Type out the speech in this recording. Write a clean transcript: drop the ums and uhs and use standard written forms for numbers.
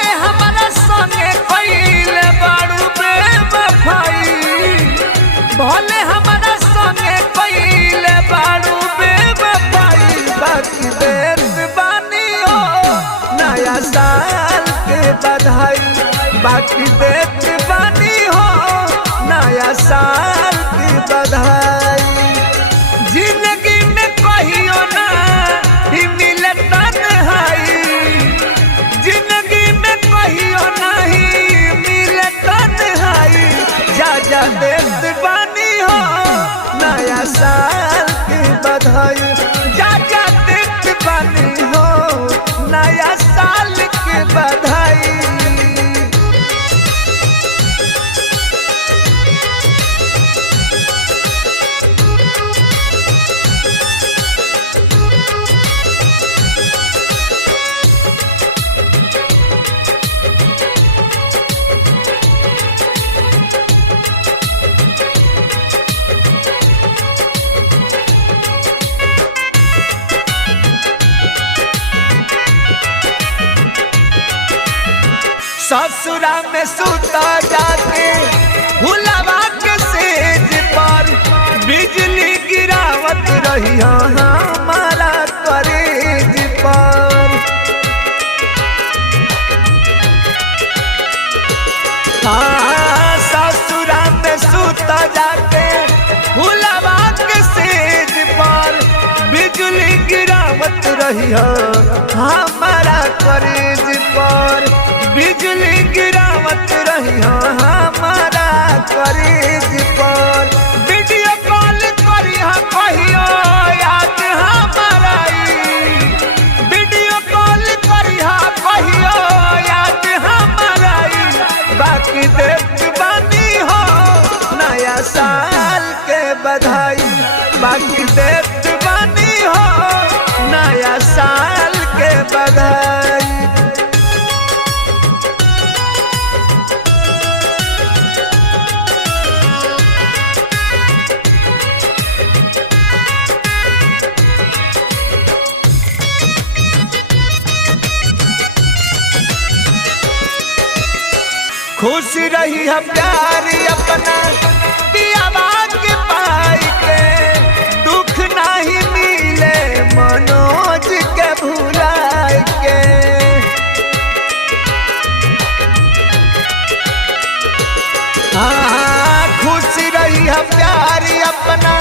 भले हमारा संगे कइले बारू बेवफाई, भले हमारा संगे कइले बारू बेवफाई, बाकी देत बानी हो नया साल के बधाई, बाकी देत बानी हो नया साल की बधाई। जिंदगी में कहियो ना ही मिले तन्हाई, जिंदगी में कहियो नहीं मिले तन्हाई, जा जा देत बानी हो नया साल की बधाई, जा जा देत बानी हो नया साल की बधाई। ससुरा में सुता जाके भुलावा के सेज पर, बिजली गिरावत रही हमारा करेज पर। हाँ ससुरा में सुता जाके भुलावा के सेज पर, बिजली गिरावत रही हमारा करेज पर, बिजली गिरावत रही हमारा करेज पर। वीडियो कॉल करी कहियो याद हमारा, वीडियो कॉल करी कहियो याद हमारा, बाकी देत बानी हो नया साल के बधाई, बाकी देत बानी हो नया साल के बधाई। खुश रही है प्यार अपना पियावा के पाई के, दुख नहीं मिले मनोज के भुलाए के। हाँ खुश रही है प्यार अपना